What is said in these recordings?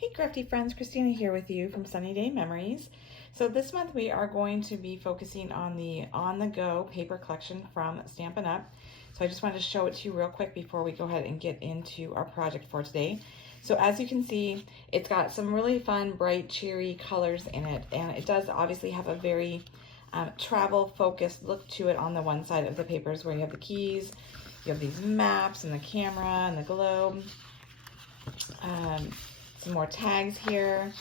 Hey crafty friends, Christina here with you from Sunny Day Memories. So this month we are going to be focusing on the on-the-go paper collection from Stampin' Up. So I just wanted to show it to you real quick before we go ahead and get into our project for today. So as you can see, it's got some really fun, bright, cheery colors in it, and it does obviously have a very travel-focused look to it on the one side of the papers where you have the keys, you have these maps and the camera and the globe. Some more tags here,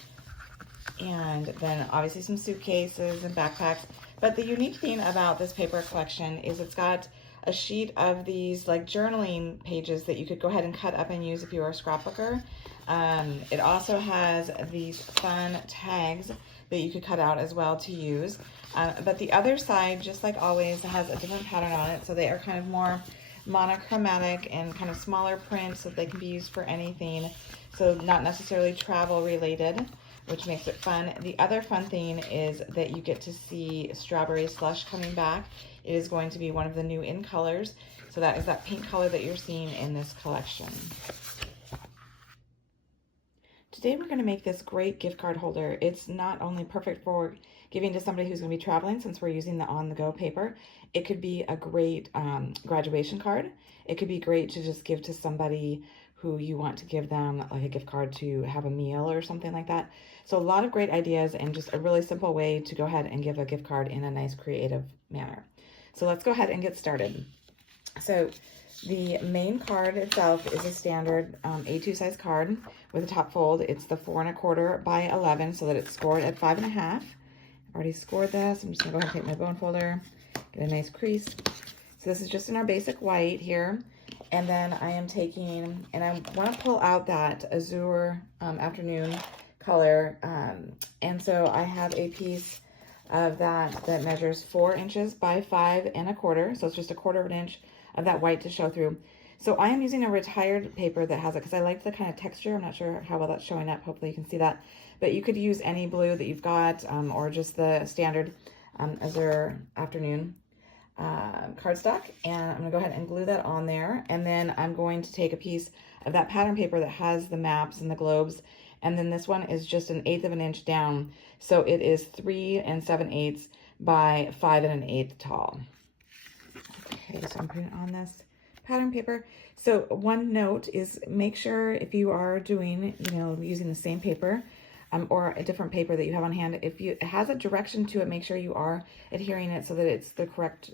and then obviously some suitcases and backpacks. But the unique thing about this paper collection is it's got a sheet of these like journaling pages that you could go ahead and cut up and use if you were a scrapbooker. It also has these fun tags that you could cut out as well to use. But the other side, just like always, has a different pattern on it. So they are kind of more monochromatic and kind of smaller print so they can be used for anything. So not necessarily travel related, which makes it fun. The other fun thing is that you get to see Strawberry Slush coming back. It is going to be one of the new in colors. So that is that pink color that you're seeing in this collection. Today we're going to make this great gift card holder. It's not only perfect for giving to somebody who's going to be traveling, since we're using the on-the-go paper. It could be a great graduation card. It could be great to just give to somebody who you want to give them like a gift card to have a meal or something like that. So a lot of great ideas and just a really simple way to go ahead and give a gift card in a nice creative manner. So let's go ahead and get started. So the main card itself is a standard A2 size card with a top fold. It's the 4 1/4 by 11 so that it's scored at 5 1/2. I've already scored this. I'm just gonna go ahead and take my bone folder, get a nice crease. So this is just in our basic white here. And then I am taking, and I want to pull out that azure afternoon color. And so I have a piece of that measures 4 inches by 5 1/4. So it's just 1/4 inch of that white to show through. So I am using a retired paper that has it because I like the kind of texture. I'm not sure how well that's showing up. Hopefully you can see that. But you could use any blue that you've got or just the standard azure afternoon cardstock, and I'm gonna go ahead and glue that on there. And then I'm going to take a piece of that pattern paper that has the maps and the globes, and then this one is just 1/8 of an inch down, so it is 3 7/8 by 5 1/8 tall. Okay, so I'm putting it on this pattern paper. So one note is make sure if you are doing, using the same paper or a different paper that you have on hand, if it has a direction to it, make sure you are adhering it so that it's the correct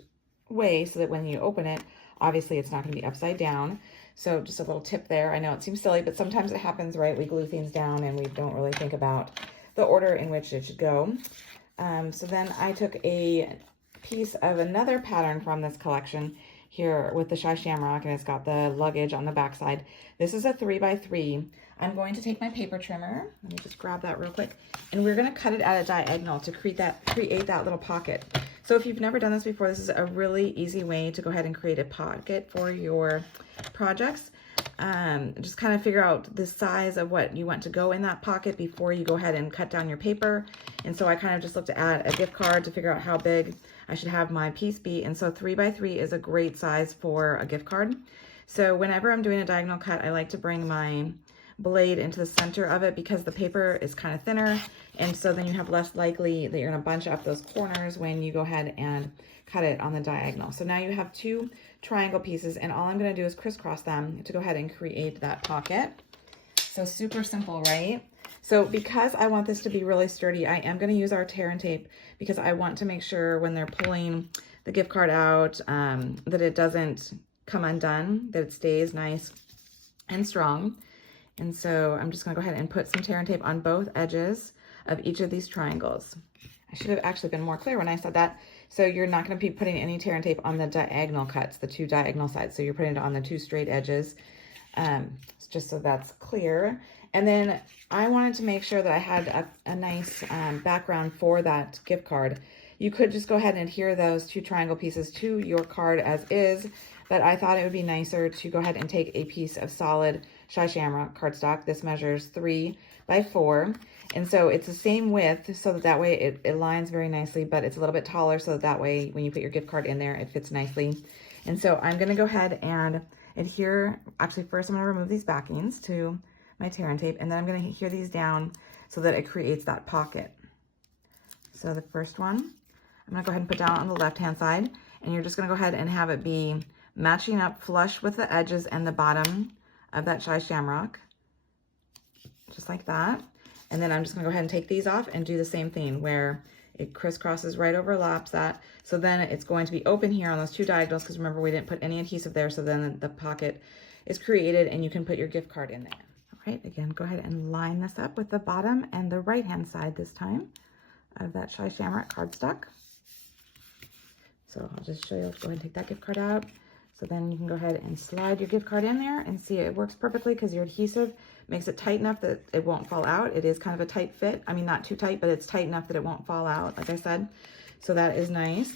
way, so that when you open it, obviously it's not going to be upside down. So just a little tip there. I know it seems silly, but sometimes it happens, right? We glue things down and we don't really think about the order in which it should go. So then I took a piece of another pattern from this collection here with the Shy Shamrock, and it's got the luggage on the back side. This is a 3 by 3. I'm going to take my paper trimmer. Let me just grab that real quick. And we're going to cut it at a diagonal to create that little pocket. So if you've never done this before, this is a really easy way to go ahead and create a pocket for your projects. Just kind of figure out the size of what you want to go in that pocket before you go ahead and cut down your paper. And so I kind of just looked at a gift card to figure out how big I should have my piece be. And so 3 by 3 is a great size for a gift card. So whenever I'm doing a diagonal cut, I like to bring my blade into the center of it because the paper is kind of thinner, and so then you have less likely that you're going to bunch up those corners when you go ahead and cut it on the diagonal. So now you have 2 triangle pieces, and all I'm going to do is crisscross them to go ahead and create that pocket. So super simple, right? So because I want this to be really sturdy, I am going to use our tear and tape because I want to make sure when they're pulling the gift card out that it doesn't come undone, that it stays nice and strong. And so I'm just going to go ahead and put some tear and tape on both edges of each of these triangles. I should have actually been more clear when I said that. So you're not going to be putting any tear and tape on the diagonal cuts, the 2 diagonal sides. So you're putting it on the 2 straight edges, just so that's clear. And then I wanted to make sure that I had a nice background for that gift card. You could just go ahead and adhere those 2 triangle pieces to your card as is, but I thought it would be nicer to go ahead and take a piece of solid Shy Shamrock cardstock. This measures 3 by 4, and so it's the same width, so that way it aligns very nicely, but it's a little bit taller, so that way when you put your gift card in there, it fits nicely. And so I'm going to go ahead and adhere. Actually, first I'm going to remove these backings to my tear and tape, and then I'm going to adhere these down so that it creates that pocket. So the first one, I'm going to go ahead and put down on the left-hand side, and you're just going to go ahead and have it be matching up flush with the edges and the bottom of that Shy Shamrock, just like that. And then I'm just going to go ahead and take these off and do the same thing where it crisscrosses right overlaps that. So then it's going to be open here on those two diagonals, because remember we didn't put any adhesive there, so then the pocket is created and you can put your gift card in there. All right, again, go ahead and line this up with the bottom and the right-hand side this time of that Shy Shamrock cardstock. So I'll just show you, let's go ahead and take that gift card out. So then you can go ahead and slide your gift card in there and see it works perfectly because your adhesive makes it tight enough that it won't fall out. It is kind of a tight fit. I mean, not too tight, but it's tight enough that it won't fall out, like I said. So that is nice.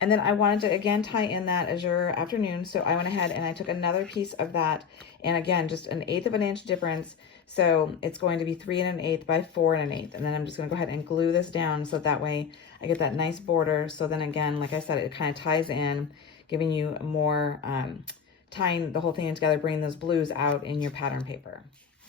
And then I wanted to, again, tie in that Azure Afternoon. So I went ahead and I took another piece of that. And again, just 1/8 of an inch difference. So it's going to be 3 1/8 by 4 1/8. And then I'm just going to go ahead and glue this down so that way I get that nice border. So then again, like I said, it kind of ties in, giving you more, tying the whole thing together, bringing those blues out in your pattern paper.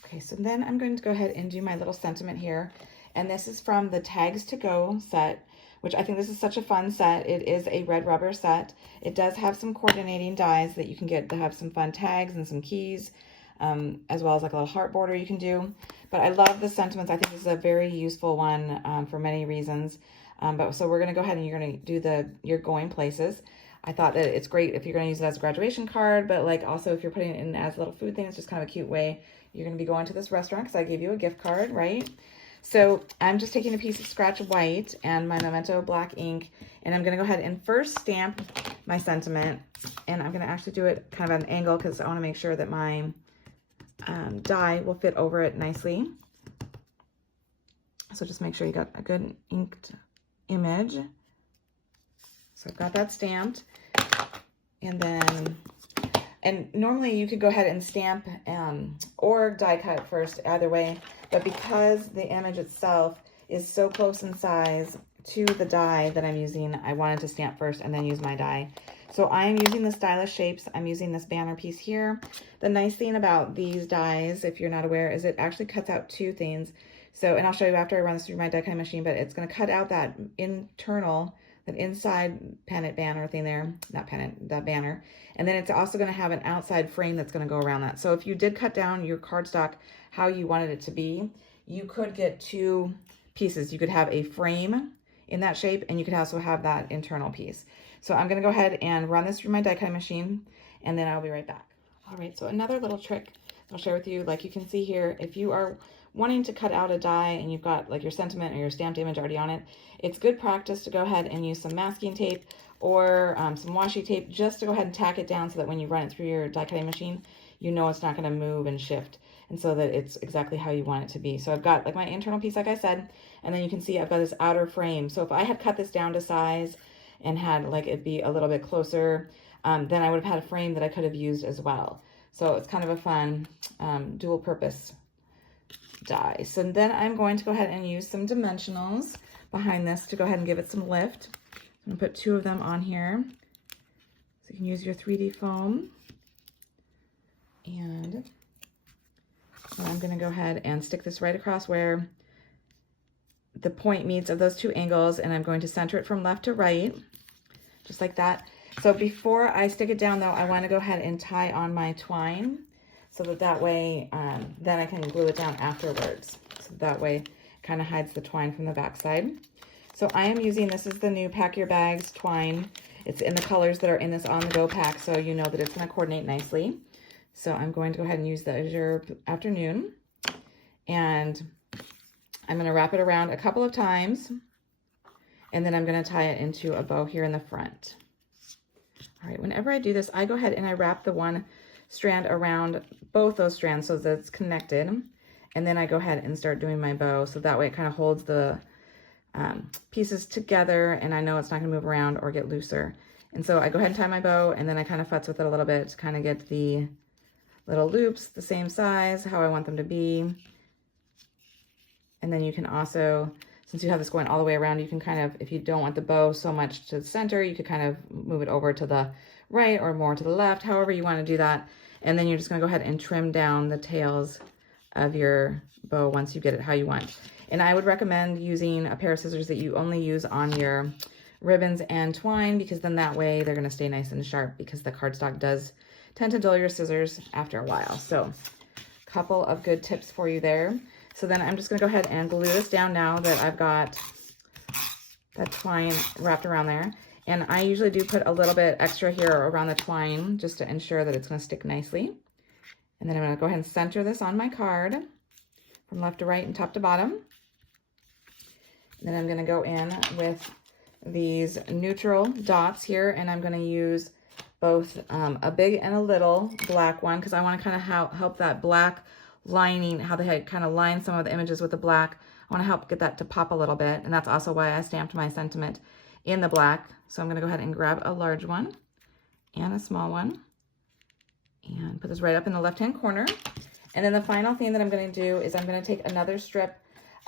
Okay, so then I'm going to go ahead and do my little sentiment here. And this is from the Tags to Go set, which I think this is such a fun set. It is a red rubber set. It does have some coordinating dies that you can get to have some fun tags and some keys, as well as like a little heart border you can do. But I love the sentiments. I think this is a very useful one for many reasons. So we're going to go ahead and you're going to do your going places. I thought that it's great if you're going to use it as a graduation card, but like also if you're putting it in as a little food thing, it's just kind of a cute way. You're going to be going to this restaurant because I gave you a gift card, right? So I'm just taking a piece of scratch white and my Memento black ink, and I'm going to go ahead and first stamp my sentiment, and I'm going to actually do it kind of at an angle because I want to make sure that my die will fit over it nicely. So just make sure you got a good inked image. So I've got that stamped, and normally you could go ahead and stamp or die cut first, either way, but because the image itself is so close in size to the die that I'm using, I wanted to stamp first and then use my die. So I'm using the Stylish Shapes. I'm using this banner piece here. The nice thing about these dies, if you're not aware, is it actually cuts out two things. So, and I'll show you after I run this through my die cutting machine, but it's going to cut out that that inside pennant banner thing there, not pennant, that banner. And then it's also going to have an outside frame that's going to go around that. So if you did cut down your cardstock how you wanted it to be, you could get two pieces. You could have a frame in that shape, and you could also have that internal piece. So I'm going to go ahead and run this through my die cutting machine, and then I'll be right back. All right, so another little trick I'll share with you, like you can see here, if you are wanting to cut out a die and you've got like your sentiment or your stamped image already on it, it's good practice to go ahead and use some masking tape or some washi tape just to go ahead and tack it down so that when you run it through your die cutting machine, you know it's not going to move and shift, and so that it's exactly how you want it to be. So I've got like my internal piece, like I said, and then you can see I've got this outer frame. So if I had cut this down to size and had like it be a little bit closer, then I would have had a frame that I could have used as well. So it's kind of a fun dual purpose die. So then I'm going to go ahead and use some dimensionals behind this to go ahead and give it some lift. I'm going to put 2 of them on here. So you can use your 3D foam. And I'm going to go ahead and stick this right across where the point meets of those 2 angles, and I'm going to center it from left to right, just like that. So before I stick it down though, I want to go ahead and tie on my twine so that way then I can glue it down afterwards. So that way it kind of hides the twine from the back side. So I am using, this is the new Pack Your Bags twine. It's in the colors that are in this On The Go pack, so you know that it's going to coordinate nicely. So I'm going to go ahead and use the Azure Afternoon, and I'm going to wrap it around a couple of times, and then I'm going to tie it into a bow here in the front. All right, whenever I do this, I go ahead and I wrap the one strand around both those strands so that it's connected, and then I go ahead and start doing my bow, so that way it kind of holds the pieces together, and I know it's not going to move around or get looser. And so I go ahead and tie my bow, and then I kind of futz with it a little bit to kind of get the little loops the same size, how I want them to be. And then you can also, since you have this going all the way around, you can kind of, if you don't want the bow so much to the center, you could kind of move it over to the right or more to the left, however you want to do that. And then you're just going to go ahead and trim down the tails of your bow once you get it how you want. And I would recommend using a pair of scissors that you only use on your ribbons and twine, because then that way they're going to stay nice and sharp, because the cardstock does tend to dull your scissors after a while. So a couple of good tips for you there. So then I'm just going to go ahead and glue this down now that I've got that twine wrapped around there. And I usually do put a little bit extra here around the twine just to ensure that it's going to stick nicely. And then I'm going to go ahead and center this on my card from left to right and top to bottom. And then I'm going to go in with these neutral dots here, and I'm going to use both a big and a little black one, because I want to kind of help that black lining, how they had kind of lined some of the images with the black. I want to help get that to pop a little bit, and that's also why I stamped my sentiment in the black. So I'm going to go ahead and grab a large one and a small one and put this right up in the left-hand corner. And then the final thing that I'm going to do is I'm going to take another strip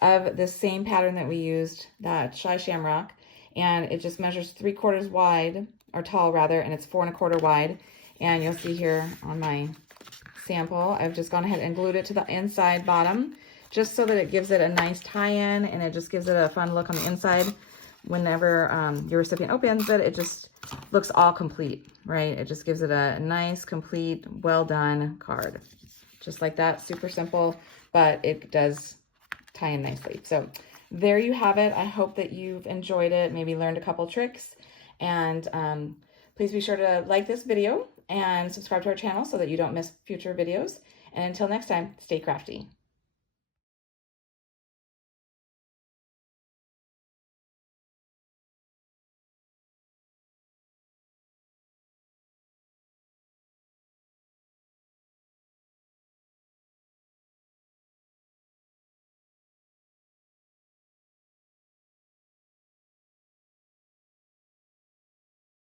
of the same pattern that we used, that Shy Shamrock, and it just measures 3/4 wide, or tall rather, and it's 4 1/4 wide. And you'll see here on my sample, I've just gone ahead and glued it to the inside bottom, just so that it gives it a nice tie-in, and it just gives it a fun look on the inside. Whenever your recipient opens it, it just looks all complete, right? It just gives it a nice, complete, well-done card. Just like that, super simple, but it does tie in nicely. So there you have it. I hope that you've enjoyed it, maybe learned a couple tricks, and please be sure to like this video and subscribe to our channel so that you don't miss future videos. And until next time, stay crafty.